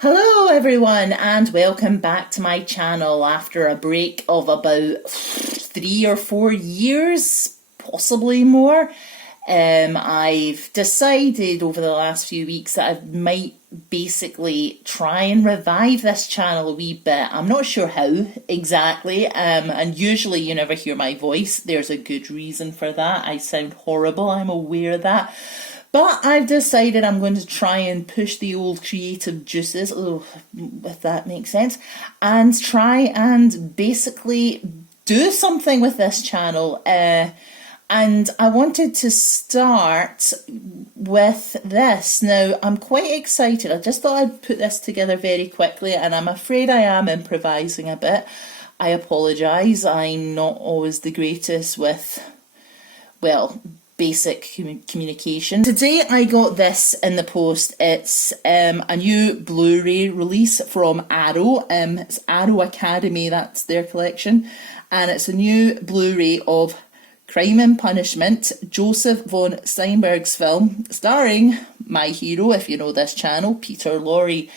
Hello everyone and welcome back to my channel after a break of about 3 or 4 years, possibly more. I've decided over the last few weeks that I might basically try and revive this channel a wee bit. I'm not sure how exactly, and usually you never hear my voice. There's a good reason for that. I sound horrible, I'm aware of that. But I've decided I'm going to try and push the old creative juices, if that makes sense, and try and basically do something with this channel. And I wanted to start with this. Now, I'm quite excited. I just thought I'd put this together very quickly, and I'm afraid I am improvising a bit. I apologise. I'm not always the greatest with, well, basic communication. Today I got this in the post. It's a new Blu-ray release from Arrow. It's Arrow Academy, that's their collection, and it's a new Blu-ray of Crime and Punishment, Joseph von Steinberg's film, starring my hero, if you know this channel, Peter Lorre.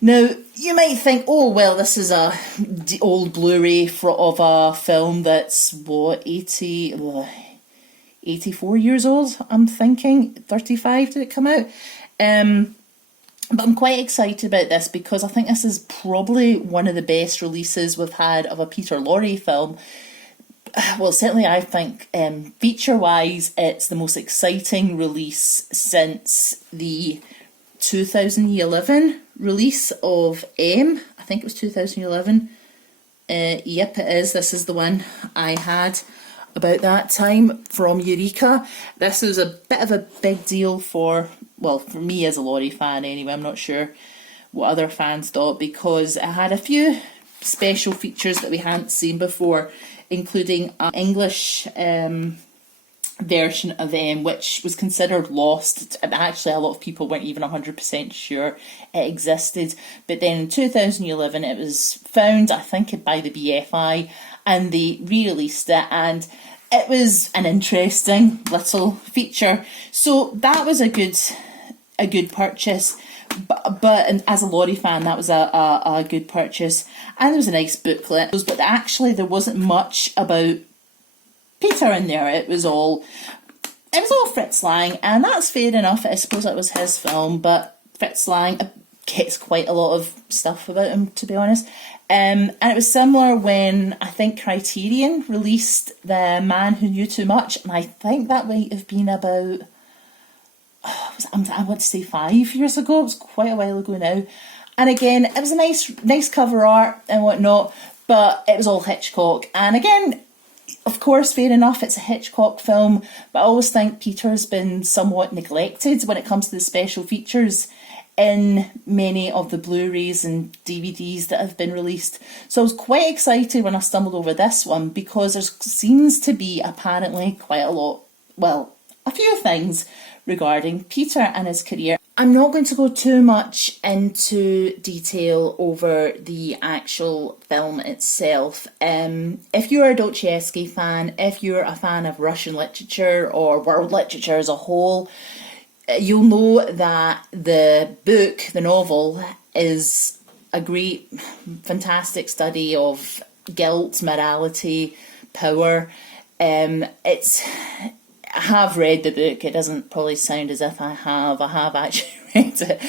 Now, you might think, oh, well, this is a old Blu-ray of a film that's, what, 84 years old, I'm thinking. 35 did it come out? But I'm quite excited about this because I think this is probably one of the best releases we've had of a Peter Lorre film. Well, certainly I think feature-wise it's the most exciting release since the 2011 release of M. I think it was 2011. Yep, it is. This is the one I had about that time from Eureka. This was a bit of a big deal for me as a Lorre fan anyway. I'm not sure what other fans thought, because it had a few special features that we hadn't seen before, including an English version of them, which was considered lost. Actually, a lot of people weren't even 100% sure it existed. But then in 2011 it was found, I think, by the BFI, and they re-released it, and it was an interesting little feature. So that was a good purchase. But as a Lorre fan, that was a good purchase. And there was a nice booklet. But actually there wasn't much about Peter in there. It was all Fritz Lang, and that's fair enough. I suppose that was his film, but Fritz Lang gets quite a lot of stuff about him, to be honest. And it was similar when I think Criterion released The Man Who Knew Too Much, and I think that might have been about, I want to say 5 years ago. It was quite a while ago now. And again, it was a nice cover art and whatnot, but it was all Hitchcock. And again, of course, fair enough, it's a Hitchcock film, but I always think Peter's been somewhat neglected when it comes to the special features in many of the Blu-rays and DVDs that have been released. So I was quite excited when I stumbled over this one, because there seems to be apparently quite a lot, well, a few things regarding Peter and his career. I'm not going to go too much into detail over the actual film itself. If you're a Dostoevsky fan, if you're a fan of Russian literature or world literature as a whole, you'll know that the book, the novel, is a great, fantastic study of guilt, morality, power. I have read the book. It doesn't probably sound as if I have. I have actually read it.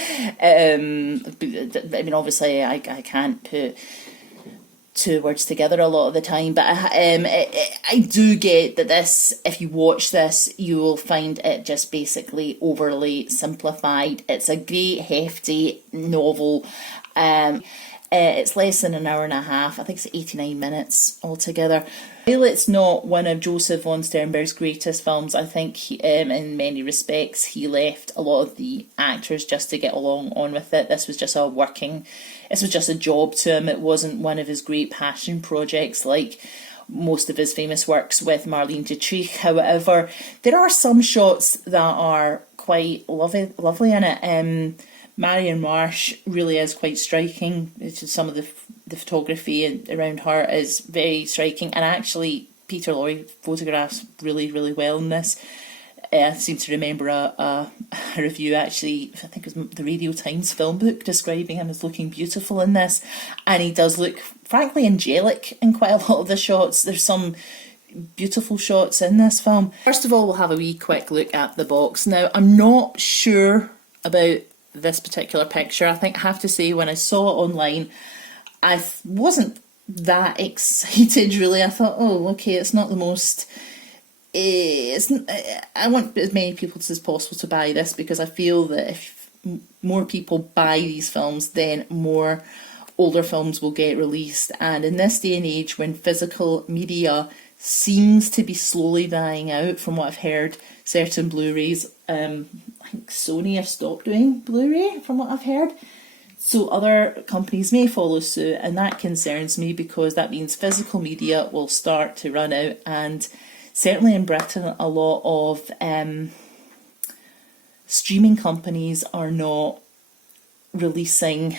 I mean, obviously, I can't put two words together a lot of the time, but I do get that this, if you watch this, you will find it just basically overly simplified. It's a great hefty novel. It's less than an hour and a half. I think it's 89 minutes altogether. While it's not one of Joseph von Sternberg's greatest films, I think in many respects he left a lot of the actors just to get along on with it. This was just a job to him. It wasn't one of his great passion projects like most of his famous works with Marlene Dietrich. However, there are some shots that are quite lovely in it. Marion Marsh really is quite striking. It's just some of the photography around her is very striking, and actually Peter Lorre photographs really, really well in this. I seem to remember a review, actually, I think it was the Radio Times film book, describing him as looking beautiful in this. And he does look, frankly, angelic in quite a lot of the shots. There's some beautiful shots in this film. First of all, we'll have a wee quick look at the box. Now, I'm not sure about this particular picture. I think I have to say, when I saw it online, I wasn't that excited, really. I thought, oh, okay, it's not the most... I want as many people as possible to buy this, because I feel that if more people buy these films, then more older films will get released. And in this day and age, when physical media seems to be slowly dying out, from what I've heard, certain Blu-rays, I think Sony have stopped doing Blu-ray, from what I've heard. So other companies may follow suit, and that concerns me, because that means physical media will start to run out. And certainly in Britain, a lot of streaming companies are not releasing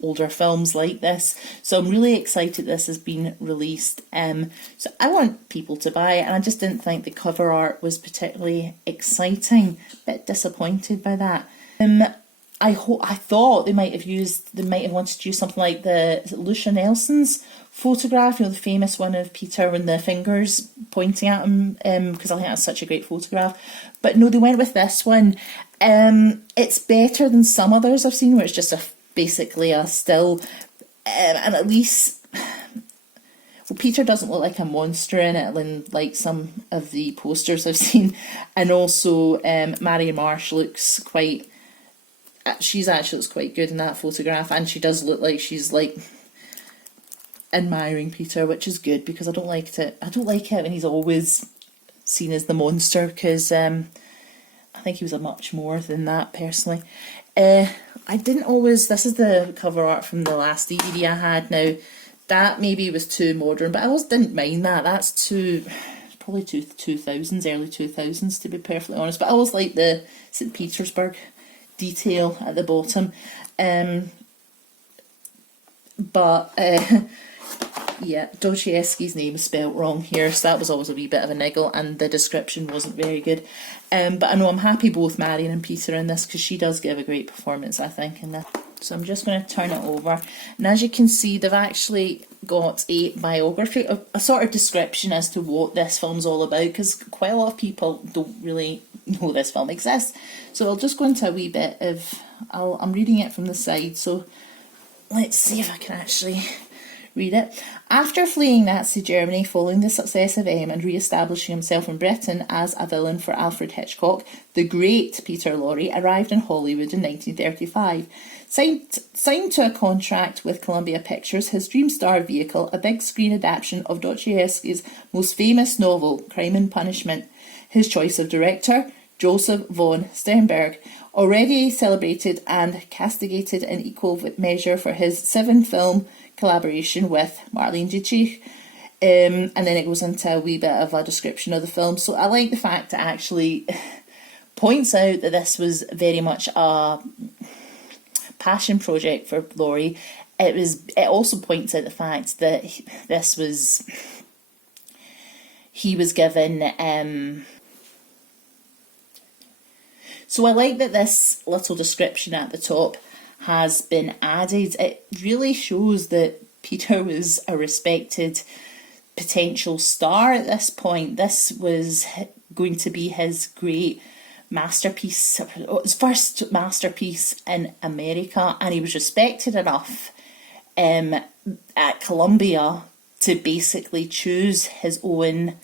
older films like this. So I'm really excited this has been released. So I want people to buy it, and I just didn't think the cover art was particularly exciting. A bit disappointed by that. I thought they might have wanted to use something like Lucia Nelson's photograph, the famous one of Peter when the fingers pointing at him, because I think that's such a great photograph. But no, they went with this one. It's better than some others I've seen, where it's just basically a still, and at least, well, Peter doesn't look like a monster in it, like some of the posters I've seen. And also, Marion Marsh looks quite... She's actually looks quite good in that photograph, and she does look like she's admiring Peter, which is good, because I don't like it when he's always seen as the monster, because I think he was a much more than that, personally. This is the cover art from the last DVD I had. Now, that maybe was too modern, but I didn't mind that. That's probably 2000s, early 2000s, to be perfectly honest. But I always like the St. Petersburg detail at the bottom. Yeah, Dostoevsky's name is spelt wrong here, so that was always a wee bit of a niggle, and the description wasn't very good. But I know I'm happy both Marion and Peter in this, because she does give a great performance, I think, in this. So I'm just going to turn it over, and as you can see, they've actually got a biography, a sort of description as to what this film's all about, because quite a lot of people don't really know this film exists. So I'll just go into a wee bit of... I'm reading it from the side, so let's see if I can actually read it. After fleeing Nazi Germany following the success of M and re-establishing himself in Britain as a villain for Alfred Hitchcock, the great Peter Lorre arrived in Hollywood in 1935. Signed to a contract with Columbia Pictures, his dream star vehicle, a big screen adaptation of Dostoevsky's most famous novel, Crime and Punishment. His choice of director, Joseph von Sternberg, already celebrated and castigated in equal measure for his 7-film collaboration with Marlene Dietrich. And then it goes into a wee bit of a description of the film. So I like the fact it actually points out that this was very much a passion project for Lorre. It also points out the fact that he was given... So I like that this little description at the top has been added. It really shows that Peter was a respected potential star at this point. This was going to be his great masterpiece, his first masterpiece in America, and he was respected enough at Columbia to basically choose his own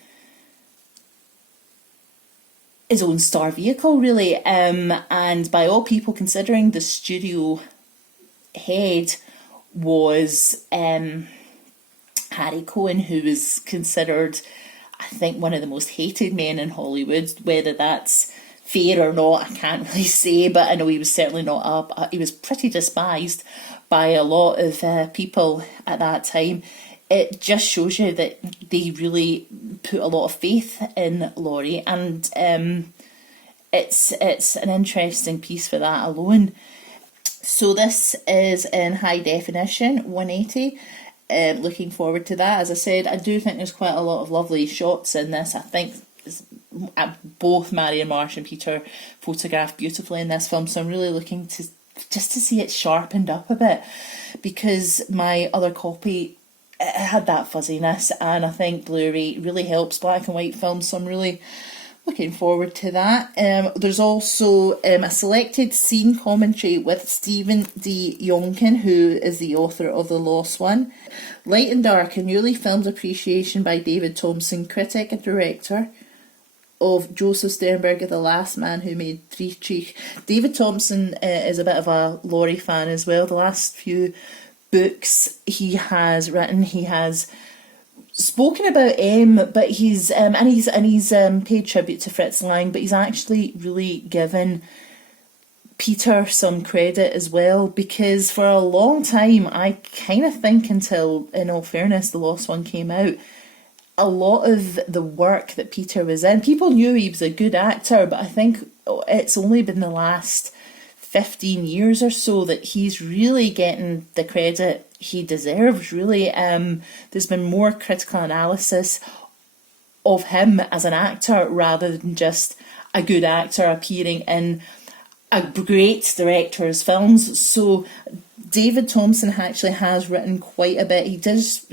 star vehicle, really, and by all people, considering the studio head was Harry Cohen, who was considered, I think, one of the most hated men in Hollywood. Whether that's fair or not, I can't really say, but I know he was certainly not he was pretty despised by a lot of people at that time. It just shows you that they really put a lot of faith in Lorre, and it's an interesting piece for that alone. So this is in high definition, 180. Looking forward to that. As I said, I do think there's quite a lot of lovely shots in this. I think both Marion Marsh and Peter photographed beautifully in this film, so I'm really looking to see it sharpened up a bit, because my other copy, it had that fuzziness, and I think Blu-ray really helps black and white films, so I'm really looking forward to that. There's also a selected scene commentary with Stephen D. Yonkin, who is the author of The Lost One. Light and Dark, a newly filmed appreciation by David Thompson, critic and director of Joseph Sternberg, The Last Man Who Made Dietrich. David Thompson is a bit of a Lorre fan as well. The last few books he has written, he has spoken about but he's paid tribute to Fritz Lang, but he's actually really given Peter some credit as well, because for a long time, I kind of think until, in all fairness, The Lost One came out, a lot of the work that Peter was in, people knew he was a good actor, but I think it's only been the last 15 years or so that he's really getting the credit he deserves, really. There's been more critical analysis of him as an actor rather than just a good actor appearing in a great director's films. So David Thompson actually has written quite a bit. He does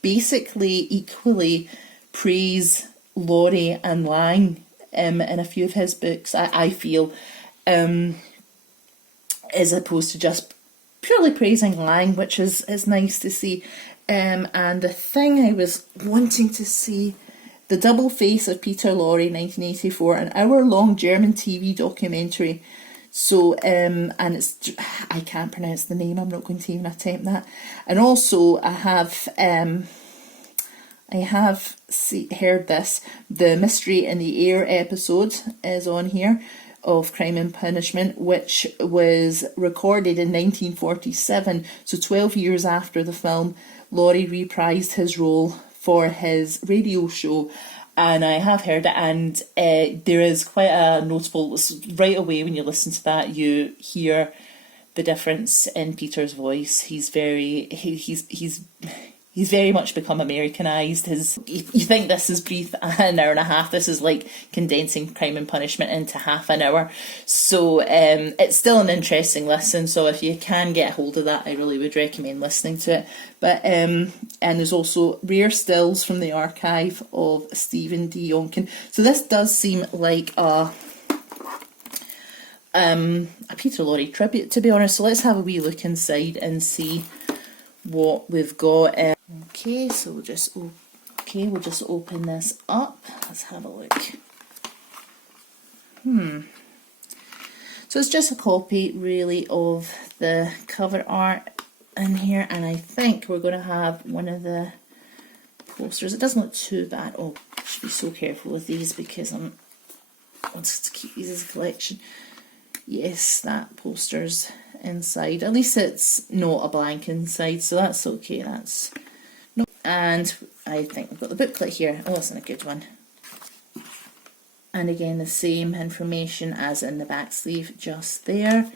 basically equally praise Lorre and Lang in a few of his books, I feel, as opposed to just purely praising Lang, which is nice to see. And the thing I was wanting to see, The Double Face of Peter Lorre, 1984, an hour-long German TV documentary. So, and it's, I can't pronounce the name, I'm not going to even attempt that. And also, I have heard this, the Mystery in the Air episode is on here, of Crime and Punishment, which was recorded in 1947, so 12 years after the film. Lorre reprised his role for his radio show, and I have heard it, and there is quite a notable, right away when you listen to that, you hear the difference in Peter's voice. He's very much become Americanized. You think this is brief, an hour and a half. This is like condensing Crime and Punishment into half an hour. So it's still an interesting listen. So if you can get a hold of that, I really would recommend listening to it. But and there's also rare stills from the archive of Stephen D. Yonkin. So this does seem like a Peter Lorre tribute, to be honest. So let's have a wee look inside and see what we've got. Okay, so we'll just open this up. Let's have a look. So it's just a copy, really, of the cover art in here, and I think we're going to have one of the posters. It doesn't look too bad. Oh, I should be so careful with these because I want to keep these as a collection. Yes, that poster's inside. At least it's not a blank inside, so that's okay. That's no. And I think we've got the booklet here. Oh, that's not a good one. And again, the same information as in the back sleeve, just there.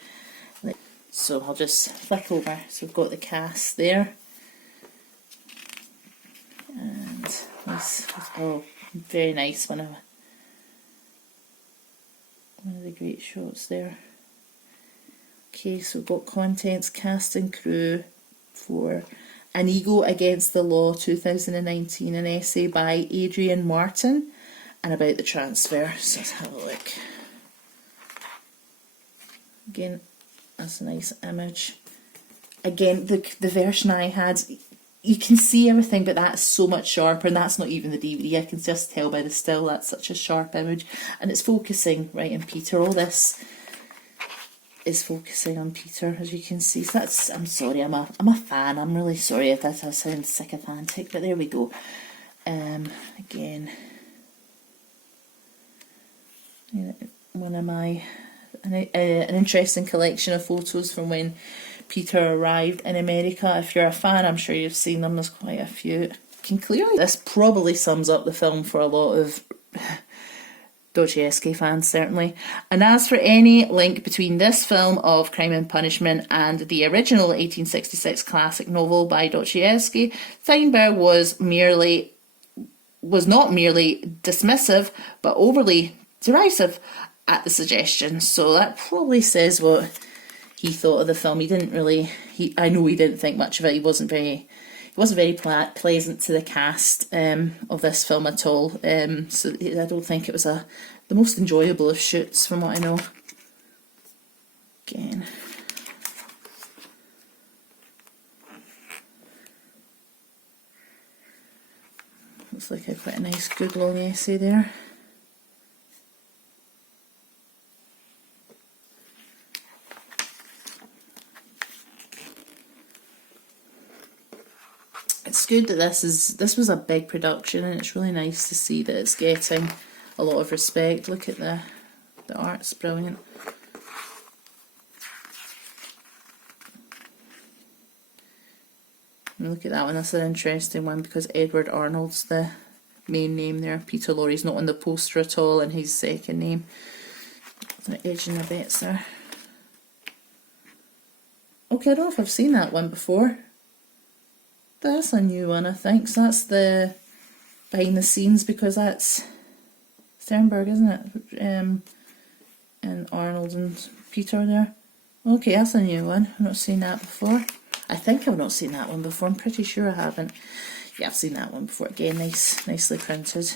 So I'll just flick over. So we've got the cast there, and this, oh, very nice. One of the great shots there. Okay, so we've got contents, cast and crew for An Ego Against the Law 2019, an essay by Adrian Martin, and about the transfer. So let's have a look. Again, that's a nice image. Again, the version I had, you can see everything, but that's so much sharper, and that's not even the DVD. I can just tell by the still, that's such a sharp image, and it's focusing right in Peter. All this is focusing on Peter, as you can see. So that's, I'm sorry, I'm a fan. I'm really sorry if that sounds sycophantic, but there we go. Again, one of my an interesting collection of photos from when Peter arrived in America. If you're a fan, I'm sure you've seen them. There's quite a few. This probably sums up the film for a lot of Dostoevsky fans, certainly. And as for any link between this film of Crime and Punishment and the original 1866 classic novel by Dostoevsky, Steinberg was merely was not merely dismissive, but overly derisive at the suggestion. So that probably says what he thought of the film. He didn't really, I know he didn't think much of it. He wasn't very pleasant to the cast of this film at all. So I don't think it was the most enjoyable of shoots, from what I know. Again. Looks like quite a nice, good long essay there. It's good that this was a big production, and it's really nice to see that it's getting a lot of respect. Look at the art's brilliant. And look at that one, that's an interesting one because Edward Arnold's the main name there. Peter Lorre's not on the poster at all, and his second name. They're edging their bets there. Okay, I don't know if I've seen that one before. That's a new one, I think. So that's the behind the scenes, because that's Sternberg, isn't it? And Arnold and Peter there. Okay, that's a new one. I've not seen that before. I think I've not seen that one before. I'm pretty sure I haven't. Yeah, I've seen that one before. Again, nicely printed.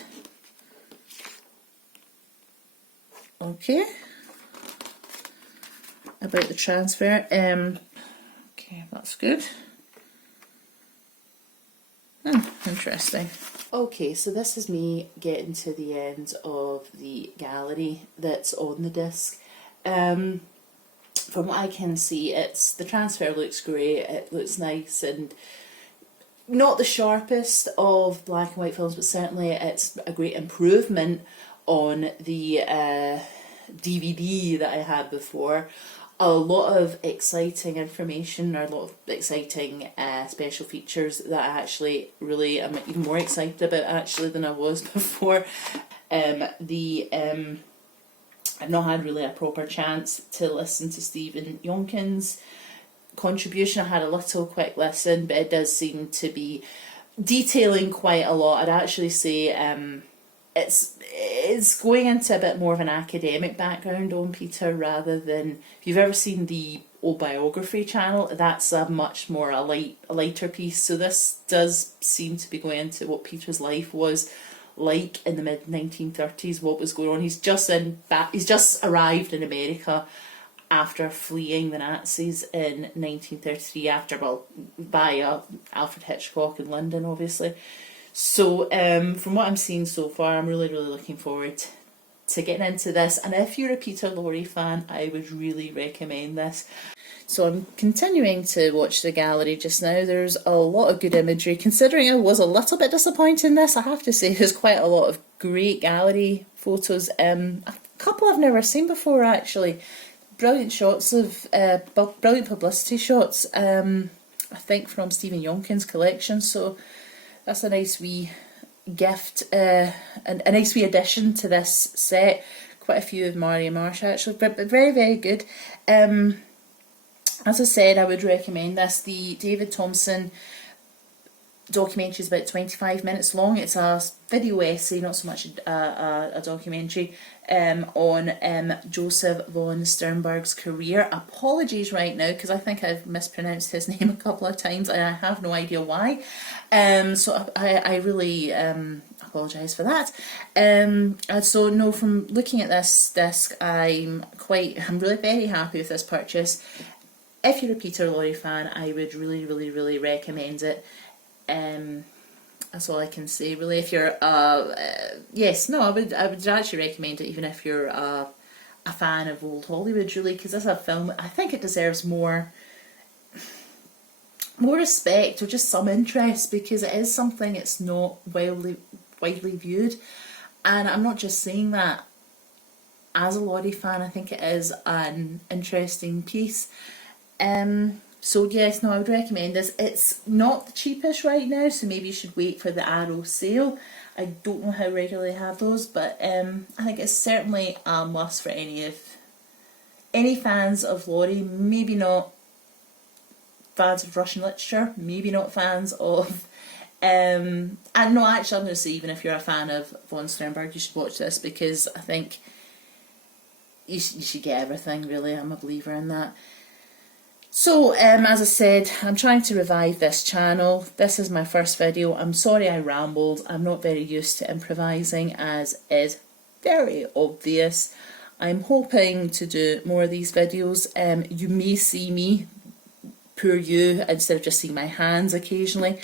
Okay. About the transfer. Okay, that's good. Interesting. Okay, so this is me getting to the end of the gallery that's on the disc. From what I can see, the transfer looks great, it looks nice, and not the sharpest of black and white films, but certainly it's a great improvement on the DVD that I had before. A lot of exciting information, or a lot of exciting special features that I actually really am even more excited about actually than I was before. I've not had really a proper chance to listen to Stephen Youngkin's contribution. I had a little quick listen, but it does seem to be detailing quite a lot. I'd actually say it's going into a bit more of an academic background on Peter, rather than, if you've ever seen the Old Biography channel, that's a much more a lighter piece. So this does seem to be going into what Peter's life was like in the mid 1930s, what was going on. He's just arrived in America after fleeing the Nazis in 1933, by Alfred Hitchcock in London, obviously. So from what I'm seeing so far, I'm really looking forward to getting into this. And if you're a Peter Lorre fan, I would really recommend this. So I'm continuing to watch the gallery just now. There's a lot of good imagery. Considering I was a little bit disappointed in this, I have to say there's quite a lot of great gallery photos. A couple I've never seen before, actually. Brilliant shots of, brilliant publicity shots, I think from Stephen Youngkin's collection. So that's a nice wee gift, a nice wee addition to this set. Quite a few of Maria Marsh actually, but very good. As I said, I would recommend this. The David Thompson documentary is about 25 minutes long. It's a video essay, not so much a documentary, on Joseph von Sternberg's career. Apologies right now, because I think I've mispronounced his name a couple of times and I have no idea why. So I really apologise for that. So no, from looking at this disc, I'm really very happy with this purchase. If you're a Peter Lorre fan, I would really recommend it. That's all I can say, really. If you're I would actually recommend it, even if you're a fan of old Hollywood, really, because this is a film, I think it deserves more respect, or just some interest, because it is something it's not widely viewed. And I'm not just saying that as a Lorre fan, I think it is an interesting piece. So yes, no, I would recommend this. It's not the cheapest right now, so maybe you should wait for the Arrow sale. I don't know how regularly they have those, but I think it's certainly a must for any fans of Lorre. Maybe not fans of Russian literature, maybe not fans of And no, actually, I'm going to say, even if you're a fan of von Sternberg, you should watch this, because I think you should get everything, really. I'm a believer in that. So, as I said, I'm trying to revive this channel. This is my first video. I'm sorry I rambled. I'm not very used to improvising, as is very obvious. I'm hoping to do more of these videos. You may see me, poor you, instead of just seeing my hands occasionally.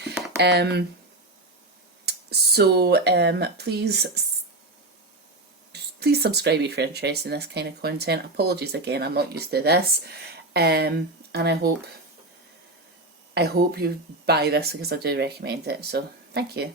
Please subscribe if you're interested in this kind of content. Apologies again, I'm not used to this. And I hope you buy this, because I do recommend it. So thank you.